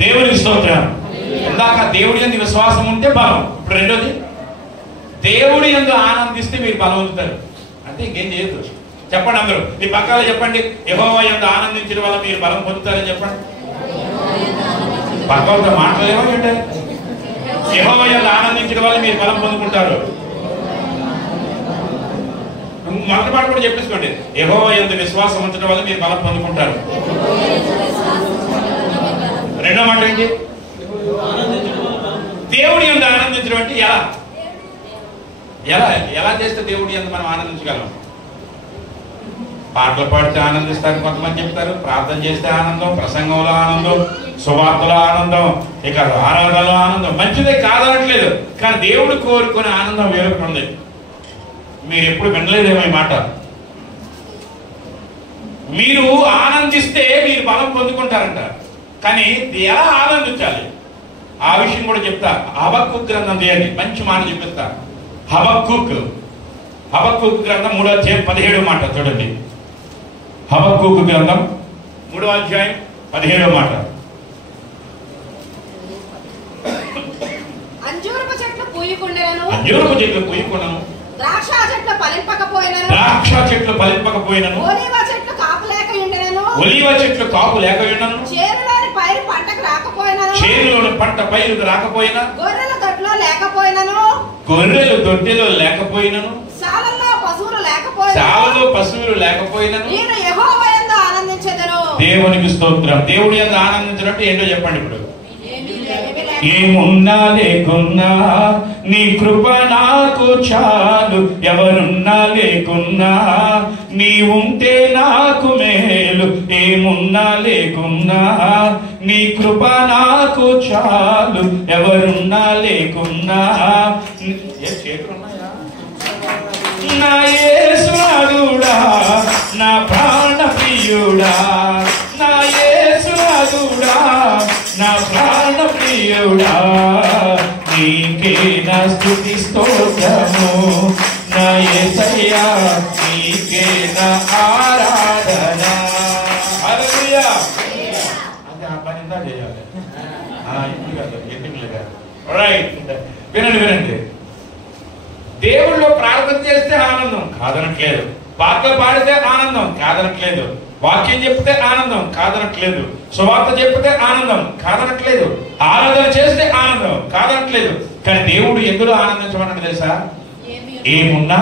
దేవునికి స్తోత్రం. ఇందాక దేవుడి యందు విశ్వాసం ఉంటే బలం. ఇప్పుడు రెండోది, దేవుడి యందు ఆనందిస్తే మీరు బలం పొందుతారు. అంటే ఇంకేం చేయొద్దు. చెప్పండి అందరూ, మీ పక్కన చెప్పండి, యెహోవా యందు ఆనందించడం వల్ల మీరు బలం పొందుతారని చెప్పండి. పక్కతో మాట్లాడేవా ఏంటంటే, యెహోవా యందు ఆనందించడం వల్ల మీరు బలం పొందుకుంటారు. మొదటి మాట కూడా చెప్పేసుకోండి, యెహోవా యందు విశ్వాసం ఉంచడం వల్ల మీరు బలం పొందుకుంటారు. రెండో మాట ఏంటి? దేవుడి యందు ఆనందించడం అంటే ఎలా ఎలా ఎలా చేస్తే దేవుడి యందు మనం ఆనందించగలం? పాటలు పాడితే ఆనందిస్తారు కొంతమంది చెప్తారు, ప్రార్థన చేస్తే ఆనందం, ప్రసంగంలో ఆనందం, సువార్తలో ఆనందం, ఇక ఆరాధనలో ఆనందం. మంచిదే, కాదనట్లేదు. కానీ దేవుడు కోరుకునే ఆనందం వేరొకటి ఉంది. మీరు ఎప్పుడు వినలేదేమో ఈ మాట. మీరు ఆనందిస్తే మీరు బలం పొందుకుంటారంట. కానీ ఎలా ఆనందించాలి ఆ విషయం కూడా చెప్తా. హబక్కూకు గ్రంథం చేయండి, మంచి మాట చెప్పిస్తా. హబక్కూకు గ్రంథం 3వ అధ్యాయం 17వ మాట చూడండి. హబక్కూకు గ్రంథం 3వ అధ్యాయం 17వ మాట. అంజూరపు చెట్లు పూయకుండెను, ద్రాక్ష చెట్లు ఫలింపకపోయినను, ఒలీవ చెట్లు కాపు లేక ఉండెను, చేనులోని పైరు పంటకు రాకపోయినా, గొర్రెలు దొడ్డిలో లేకపోయినను, శాలలో పశువులు లేకపోయినను నేను యెహోవా యందు ఆనందించెదను. దేవునికి స్తోత్రం. దేవుడి యందు ఆనందించినట్టు ఏంటో చెప్పండి. ఇప్పుడు ఏమున్నా లేకున్నా నీ కృప నాకు చాలు, ఎవరున్నా లేకున్నా నీ ఉంటే నాకు మేలు. ఏమున్నా లేకున్నా నీ కృప నాకు చాలు, ఎవరున్నా లేకున్నా. నా యేసునాథుడా, నా ప్రాణ ప్రియుడా, నా యేసునాథుడా, నా ప్రాణ ప్రియుడా, నీకే నా స్తుతి స్తోత్రము. నా యేసయ్యా, నీకే నా ఆరాధన. హల్లెలూయా. అంటే ఆ పని ఇందా చేయాలి. రైట్, వినండి. దేవుళ్ళో ప్రార్థన చేస్తే ఆనందం, కాదనట్లేదు. పాటలు పాడితే ఆనందం, కాదనట్లేదు. వాక్యం చెప్తే ఆనందం, కాదనట్లేదు. సువార్త చెప్తే ఆనందం, కాదనట్లేదు. ఆరాధన చేస్తే ఆనందం, కాదనట్లేదు. కానీ దేవుడు ఎందులో ఆనందించమన్నాడు తెలుసా? ఏమున్నా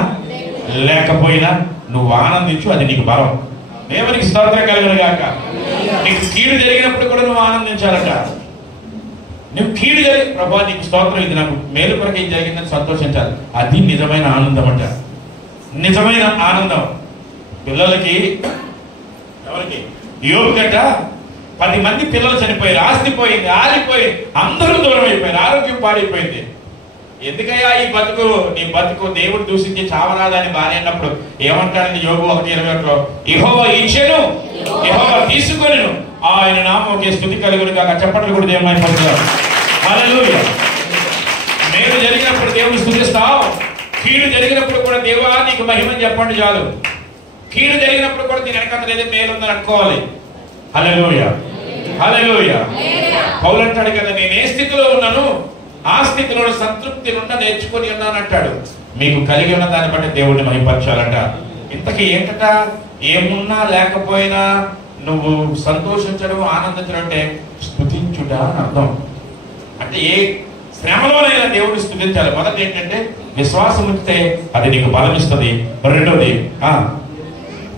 లేకపోయినా నువ్వు ఆనందించు, అది నీకు బలం. దేవునికి స్తోత్రం కలుగును గాక. నీకు కీడు జరిగినప్పుడు కూడా నువ్వు ఆనందించాలట. నువ్వు కీడు జరిగి, ప్రభా నీకు స్తోత్రం, ఇది నాకు మేలు కొరకు ఏం జరిగిందని సంతోషించాలి. అది నిజమైన ఆనందం అంట. నిజమైన ఆనందం. పిల్లలకి, ఎవరికి? యోబు గట 10 మంది పిల్లలు చనిపోయారు, ఆస్తి పోయింది, ఆలిపోయింది, అందరూ దూరం అయిపోయారు, ఆరోగ్యం పాడైపోయింది. ఎందుకయ్యా ఈ బతుకు? నీ బతుకు దేవుడు దూషించి చావరాదని భార్య అన్నప్పుడు ఏమంటాడని యోబు 1:21లో, యెహోవా ఇచ్చెను, యెహోవా తీసుకొనెను, ఆయన నామముకే స్తుతి కలుగును గాక. చెప్పట్లు కూడా దేవుని మహిమపరుద్దాం. హల్లెలూయా. మేలు జరిగినప్పుడు దేవుని స్తుతిస్తాం, కీడు జరిగినప్పుడు కూడా దేవా నీకు మహిమని చెప్పండి చాలు. కీడు జరిగినప్పుడు కూడా దీని వెనకాల ఏదో మేలు ఉందని అనుకోవాలి. హల్లెలూయా, హల్లెలూయా. పౌలు అంటాడు కదా, నేను ఏ స్థితిలో ఉన్నాను ఆ స్థితిలో సంతృప్తి నుండి నేర్చుకొని ఉన్నాను అంటాడు. మీకు కలిగి ఉన్న దాన్ని బట్టి దేవుడిని మహిమపరచాలంట. ఇంతకీ ఏంటట? ఏమున్నా లేకపోయినా నువ్వు సంతోషించడం, ఆనందించడం అంటే స్తుతించుట అని అర్థం. అంటే ఏ శ్రమలోనైనా దేవుడిని స్తుతించాలి. మొదటి ఏంటంటే విశ్వాసం ఉంచితే అది నీకు బలం ఇస్తుంది. రెండోది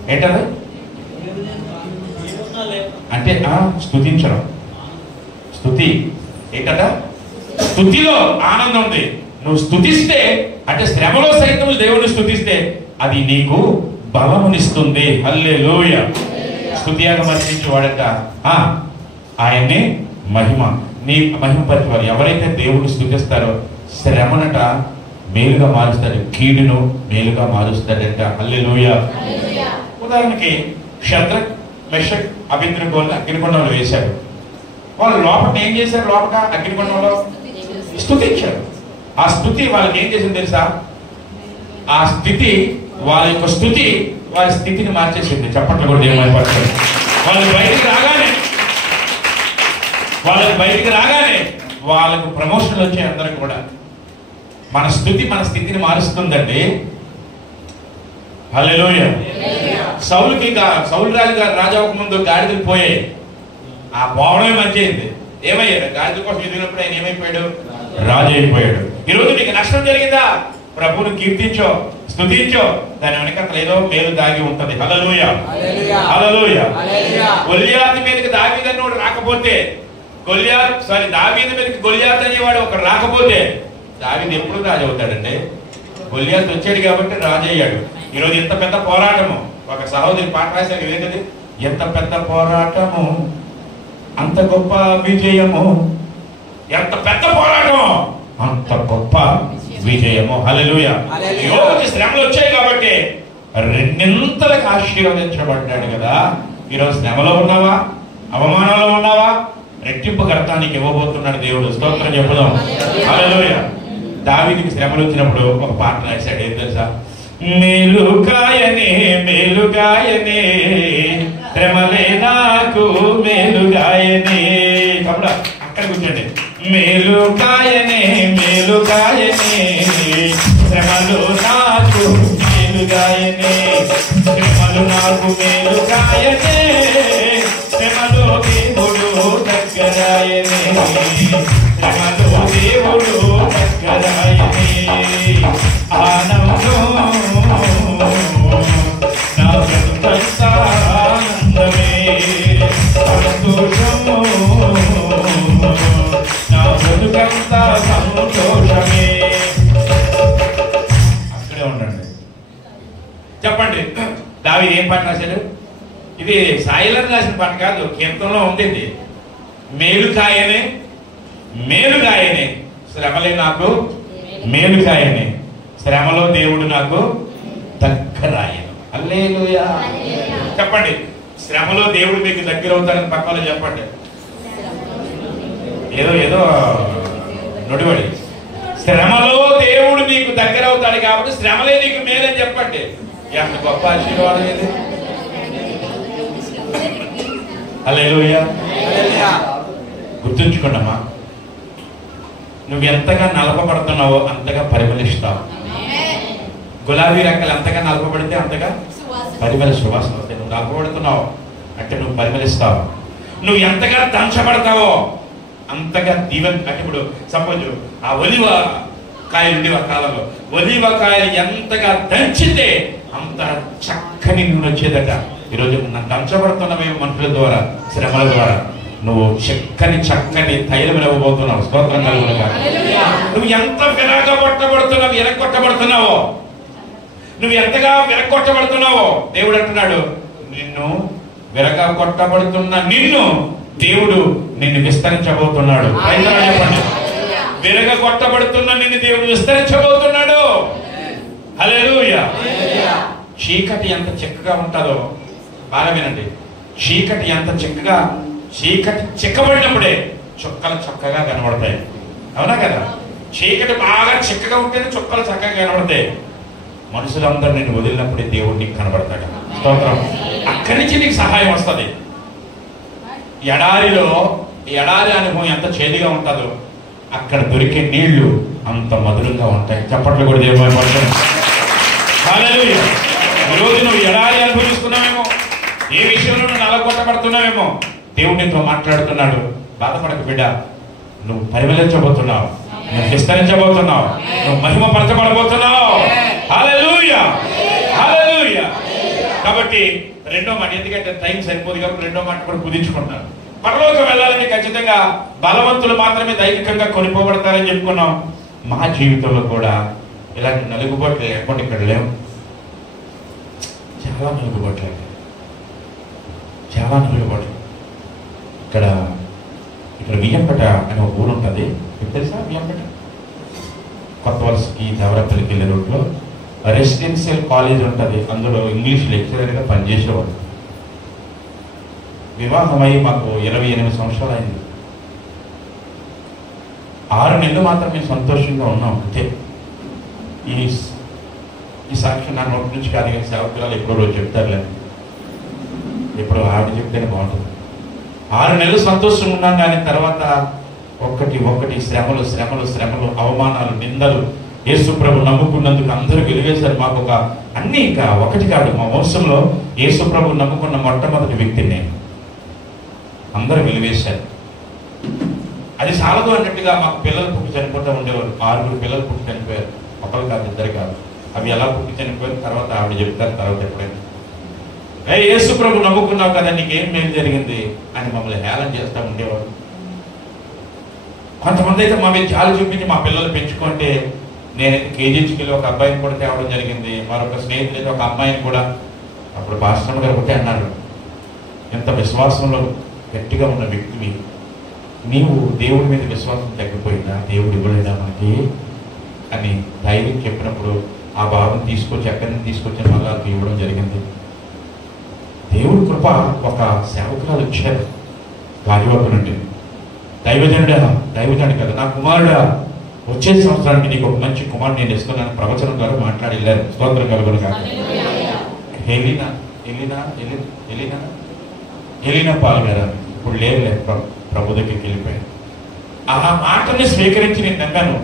ఏంటది అంటే స్తుతించడం. స్తుతి ఏంటట? స్తుతిలో ఆనందం ఉంది. నువ్వు స్తుతిస్తే అంటే శ్రమలో సైతం దేవుని స్తుతిస్తే అది నీకు బలమునిస్తుంది. హల్లెలూయా. స్తుతియాగం అర్పించేవాడట ఆయన్ని నీ మహిమపరిచేవారు. ఎవరైతే దేవుని స్తుతిస్తారో శ్రమనట మేలుగా మారుస్తాడు, కీడును మేలుగా మారుస్తాడంట. హల్లెలూయా. ఉదాహరణకి షద్రక్ మెషక్ అబేద్నెగోలను అగ్నిగుండంలో వేశారు. వాళ్ళు లోపల ఏం చేశారు? లోపల అగ్నిగుండంలో స్తుతించారు. ఆ స్తుతి వాళ్ళకి ఏం చేసింది తెలుసా? ఆ స్థితి వాళ్ళ యొక్క స్తుతి వారి స్థితిని మార్చేసింది. చప్పట్లు కూడా ఏమైపోతుంది. వాళ్ళు బయటికి రాగానే వాళ్ళకు ప్రమోషన్లు వచ్చాయి. అందరికి కూడా మన స్థుతి మన స్థితిని మారుస్తుందండి. హల్లెలూయా. సౌలు రాజు గారు రాజు అవ్వక ముందు గాడిదలు పోయాయి. ఆ పోవడమే మంచిది. ఏమయ్యాడు? గాడిదల కోసం ఎదిగినప్పుడు ఆయన ఏమైపోయాడు? రాజు అయిపోయాడు. ఈరోజు నీకు నష్టం జరిగిందా? ప్రభువును కీర్తించో, స్తుతించో, దాని వెనకాల ఏదో మేలు దాగి ఉంటది. హల్లెలూయా. హల్లెలూయా. గొల్యాతు మీదకి దావీదు అనేవాడు రాకపోతే, దావీదు మీదకి గొల్యాతు అనేవాడు ఒకడు రాకపోతే దావీదు ఎప్పుడు రాజు అవుతాడండి? గొల్యాతు వచ్చాడు కాబట్టి రాజు అయ్యాడు. ఈరోజు ఇంత పెద్ద పోరాటము, ఒక సహోదరి పాట రాశారు ఏంటది? ఎంత పెద్ద పోరాటము అంత గొప్ప విజయము, ఎంత పెద్ద పోరాటము అంత గొప్ప విజయము. హల్లెలూయా. యోగుకి శ్రమలు వచ్చాయి కాబట్టి రెండింతలకు ఆశీర్వదించబడ్డాడు కదా. ఈరోజు శ్రమలో ఉన్నావా? అవమానంలో ఉన్నావా? రెట్టింపు కర్తానికి ఇవ్వబోతున్నాడు దేవుడు. స్తోత్రం చెప్పుదాం. హల్లెలూయా. దావీదుకి శ్రమలు వచ్చినప్పుడు ఒక పాట రాశాడు. ఏం తెలుసా? మేలుగాయనే మేలుగాయనే శ్రమలే నాకు మేలుగాయనే. కాబట్టి అక్కడ కూర్చోండి. మేలుగాయనే మేలుగాయనే శ్రమలు నాకు మేలుగాయనే, శ్రమలు నాకు మేలుగాయనే, శ్రమలో దేవుడు దగ్గరాయనే, శ్రమలో దేవుడు దగ్గరాయనే. ఆనందం నా బ్రతుకంతా ఆనందమే, సంతోషము నా బ్రతుకంతా సంతోషమే. అక్కడే ఉండండి. చెప్పండి, దావీదు ఏం పాట రాశాడు? ఇది సాయిలను రాసిన పాట కాదు, కీర్తనలో ఉంది. మేలుకాయనే మేలుగాయనే శ్రమలే నాకు మేలుకాయనే, శ్రమలో దేవుడు నాకు దగ్గరాయను. హల్లెలూయా. చెప్పండి, శ్రమలో దేవుడు మీకు దగ్గర అవుతాడని పక్కలో చెప్పండి. ఏదో నొడివడి. శ్రమలో దేవుడు నీకు దగ్గర అవుతాడు కాబట్టి శ్రమలే నీకు మేలని చెప్పండి. ఎంత గొప్ప ఆశీర్వాదం ఇది. హల్లెలూయా. గుర్తుంచుకోండమ్మా, నువ్వు ఎంతగా నలపబడుతున్నావో అంతగా పరిమళిస్తావు. గులాబీ రెక్కలు ఎంతగా నలపబడితే అంతగా పరిమళ సువాసన వస్తాయి. నువ్వు నలపబడుతున్నావు అంటే నువ్వు పరిమళిస్తావు. నువ్వు ఎంతగా దంచబడతావో అంతగా దీవెన. అంటే ఇప్పుడు సపోజ్ ఆ ఒలివ కాయలు ఉండేవి ఆ కాలంలో. ఒలివ కాయలు ఎంతగా దంచితే అంత చక్కని నూనె వచ్చేదట. ఈరోజు దంచబడుతున్నవేమో మనుషుల ద్వారా, శ్రమల ద్వారా. నువ్వు చక్కని తైలం ఇవ్వబోతున్నావు. స్తోత్రం కలుగునుగా. నువ్వు ఎంత విరగొట్టబడుతున్నావో, నువ్వు ఎంతగా విరగొట్టబడుతున్నావో దేవుడు అంటున్నాడు, నిన్ను విరగొట్టబడుతున్న నిన్ను దేవుడు నిన్ను విస్తరించబోతున్నాడు. చెప్పండి, విరగొట్టబడుతున్న నిన్ను దేవుడు విస్తరించబోతున్నాడు. హల్లెలూయా. చీకటి ఎంత చక్కగా ఉంటుందో బాగా వినండి. చీకటి ఎంత చక్కగా, చీకటి చిక్కబడినప్పుడే చుక్కలు చక్కగా కనబడతాయి. అవునా కదా? చీకటి బాగా చిక్కగా ఉంటేనే చుక్కలు చక్కగా కనబడతాయి. మనుషులందరూ నేను వదిలినప్పుడే దేవుడు నీకు కనబడతాడు. స్తోత్రం. అక్కడి నుంచి నీకు సహాయం వస్తుంది. ఎడారిలో ఎడారి అనుభవం ఎంత చేదుగా ఉంటుందో అక్కడ దొరికే నీళ్లు అంత మధురంగా ఉంటాయి. చప్పట్లు కూడా దేవుడు పడుతుంది. హల్లెలూయా. ఈరోజు నువ్వు ఎడారి అనుభవిస్తున్నావేమో, ఏ విషయంలో నువ్వు నలగొట్టబడుతున్నావేమో, దేవుడు నీతో మాట్లాడుతున్నాడు. బాధపడక బిడ్డ, నువ్వు పరిమళించబోతున్నావు. నువ్వు విస్తరించబోతున్నావు, నువ్వు మహిమపరచబడబోతున్నావు. హల్లెలూయా, హల్లెలూయా. కాబట్టి రెండో మాట, ఎందుకంటే టైం సరిపోదు కాబట్టి రెండో మాట కూడా కుదించుకుంటున్నాను. పరలోకం వెళ్ళాలని ఖచ్చితంగా బలవంతులు మాత్రమే దైవికంగా కొనిపోబడతారని చెప్పుకున్నాం. మా జీవితంలో కూడా ఇలాంటి నలుగుబాట్లు లేకుండా ఇక్కడ లేవు. చాలా నలుగుబాట్లు, చాలా నలుగుబాట్లు. ఇక్కడ వియ్యంపేట అనే ఒక ఊరు ఉంటుంది, మీకు తెలుసా? వియ్యంపేట కొత్త వలసకి దేవరపల్లికి వెళ్ళే రోడ్లో రెసిడెన్షియల్ కాలేజ్ ఉంటుంది. అందులో ఇంగ్లీష్ లెక్చరర్గా పనిచేసేవాడు. వివాహమై మాకు 28 సంవత్సరాలు అయింది. 6 నెలలు మాత్రం మేము సంతోషంగా ఉన్నాం అంతే. ఈ సాక్షి నా నోటి నుంచి కాదు, కానీ సేవకురాలు ఎప్పుడో రోజు చెప్తారులే, ఎప్పుడు ఆవిడ చెప్తేనే బాగుంటుంది. 6 నెలలు సంతోషంగా ఉన్నాం, కానీ తర్వాత ఒక్కటి శ్రమలు, అవమానాలు, నిందలు. యేసు ప్రభు నమ్ముకున్నందుకు అందరూ వెలివేశారు. మాకు అన్నీ ఇంకా ఒకటి కాదు, మా వంశంలో యేసు ప్రభు నమ్ముకున్న మొట్టమొదటి వ్యక్తిని నేను. అందరూ వెలివేశారు. అది చాలదు అన్నట్టుగా మాకు పిల్లలు పుట్టి చనిపోతూ ఉండేవారు. 6 పిల్లలు పుట్టి చనిపోయారు, ఒకరు కాదు, 2 కాదు. అవి ఎలా పుట్టి చనిపోయారు తర్వాత ఆవిడ చెప్తారు, తర్వాత ఎప్పుడైనా యేసు ప్రభు నమ్ముకున్నావు కదా, నీకేం మేలు జరిగింది అని మమ్మల్ని హేళన చేస్తూ ఉండేవారు. కొంతమంది అయితే మా మీద జాలి చూపించి మా పిల్లలు పెంచుకుంటే, నేనైతే కేజీహెచ్కి ఒక అబ్బాయిని కూడా తేవడం జరిగింది. మరొక స్నేహితులైతే ఒక అమ్మాయిని కూడా, అప్పుడు పాస్టర్ గారు ఒకటే అన్నారు, ఎంత విశ్వాసంలో గట్టిగా ఉన్న వ్యక్తివి నీవు దేవుడి మీద విశ్వాసం తగ్గిపోయిందా, దేవుడు ఇవ్వలేదా మనకి అని ధైర్యం చెప్పినప్పుడు ఆ బాబుని తీసుకొచ్చి ఎక్కడి నుంచి తీసుకొచ్చి మళ్ళా ఇవ్వడం జరిగింది. దేవుడి కృప. ఒక సేవకురాలు వచ్చారు గాజువాక నుండి, దైవజనుడు కదా, నా కుమారుడా వచ్చే సంవత్సరానికి నీకు ఒక మంచి కుమారుడు నేను ఇస్తున్నాను ప్రవచనం ద్వారా మాట్లాడి వెళ్ళారు. స్తోత్రం కలుగును కాక. ఎలీనా పాల్ గారు ఇప్పుడు లేదు, ప్రభు దగ్గరికి వెళ్ళిపోయారు. ఆ మాటని స్వీకరించి నేను నమ్మాను.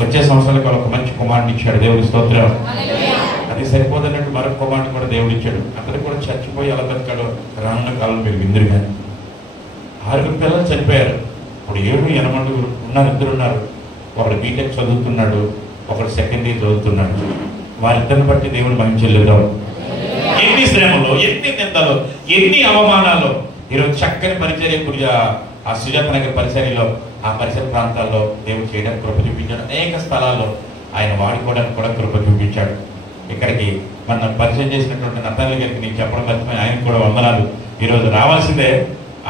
వచ్చే సంవత్సరానికి ఒక మంచి కుమారుని ఇచ్చాడు దేవుడి స్తోత్రం. అది సరిపోదన్నట్టు మరొక కుమారుని కూడా దేవుడు ఇచ్చాడు. అతను కూడా చచ్చిపోయి అలా బతికాడు. రానున్న కాలం మీరు విందురు. కానీ 6 పిల్లలు చనిపోయారు. ఇప్పుడు 7-8 ఉన్నారు, 2 ఉన్నారు. ఒకడు బీటెక్ చదువుతున్నాడు, ఒకడు సెకండరీ చదువుతున్నాడు. వారిద్దరిని బట్టి దేవుడు మహిమ చెల్లిద్దాం. ఎన్ని శ్రమలు, ఎన్ని నిందలు, ఎన్ని అవమానాలు. ఈరోజు చక్కని పరిచర్య ఆ సుజాత నగర్ పరిసరలో, ఆ పరిసర ప్రాంతాల్లో దేవుడు చేయడానికి కృప చూపించాడు. అనేక స్థలాల్లో ఆయన వాడుకోవడానికి కూడా కృప చూపించాడు. ఇక్కడికి మన పరిచయం చేసినటువంటి నతాలి గారికి నేను చెప్పడం మర్చిపోయి ఆయనకు కూడా వందనాలు. ఈరోజు రావాల్సిందే,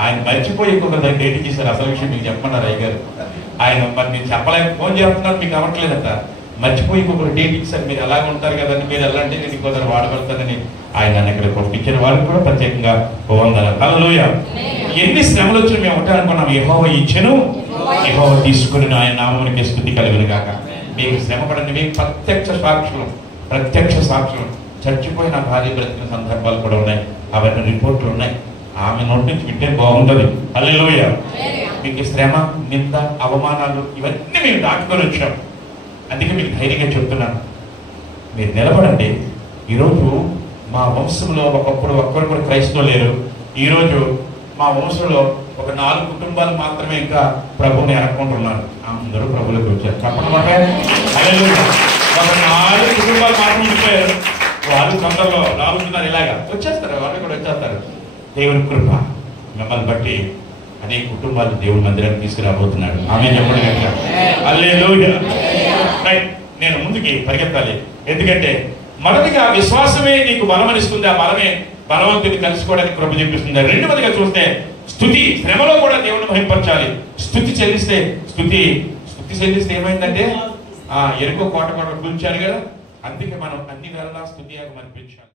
ఆయన మర్చిపోయి ఇంకొక డేట్ చేశారు. అసలు విషయం మీకు చెప్పమన్నారు అయ్యగారు. ఆయన మరి మీరు చెప్పలేక ఫోన్ చేస్తున్నారు, మీకు అవ్వట్లేదట. మర్చిపోయి ఇంకొకరు డేట్ ఇచ్చారు, మీరు అలాగే ఉంటారు కదండి, మీరు ఎలా అంటే నేను ఇంకొకరు వాడగలుగుతానని ఆయన నన్ను ఇక్కడ పంపించిన వారికి కూడా ప్రత్యేకంగా వందనాలు. హల్లెలూయా. ఎన్ని శ్రమలు వచ్చి మేము ఉంటారనుకున్నాం, యెహోవా ఇచ్చెను, యెహోవా తీసుకుని ఆయన నామమునికి స్తుతి కలుగును గాక. మీకు శ్రమ పడండి, మీకు ప్రత్యక్ష సాక్షులు చచ్చిపోయి నా భార్య బ్రతికిన సందర్భాలు కూడా ఉన్నాయి. అవన్నీ రిపోర్ట్లు ఉన్నాయి. ఆమె నోటి నుంచి వింటే బాగుంటుంది. హల్లెలూయా. మీకు శ్రమ, నింద, అవమానాలు ఇవన్నీ మేము దాటుకొని వచ్చాం. అందుకే మీకు ధైర్యంగా చెప్తున్నాను, మీరు నిలబడండి. ఈరోజు మా వంశంలో ఒకప్పుడు ఒక్కరు కూడా క్రైస్తవులు లేరు. ఈరోజు మా వంశంలో ఒక 4 కుటుంబాలు మాత్రమే ఇంకా ప్రభువుని ఎరక్కుంటున్నారు. అందరూ ప్రభువులకు వచ్చారు. చెప్పడం అంటే ఒక 4 కుటుంబాలు మాత్రం ఉండిపోయారు. వాళ్ళు తొందరలో రాబోతున్నారు, ఇలాగా వచ్చేస్తారు, వాళ్ళు కూడా వచ్చేస్తారు. దేవుని కృప మిమ్మల్ని బట్టి అనేక కుటుంబాలు దేవుని మందిరాన్ని తీసుకురాబోతున్నాడు. ఆమె చెప్పడం గట్టిగా హల్లెలూయా. నేను ముందుకి పరిగెత్తాలి, ఎందుకంటే మొదటిగా విశ్వాసమే నీకు బలమనిస్తుంది. ఆ బలమే బలవంతుని కలుసుకోవడానికి కృప చూపిస్తుంది. రెండవదిగా చూస్తే స్తుతి. శ్రమలో కూడా దేవుని మహింపరచాలి. స్తుతి చెల్లిస్తే ఏమైందంటే ఎరుకో కోట కూల్చారు కదా. అందుకే మనం అన్ని వేళలా స్తుతి అనిపించాలి.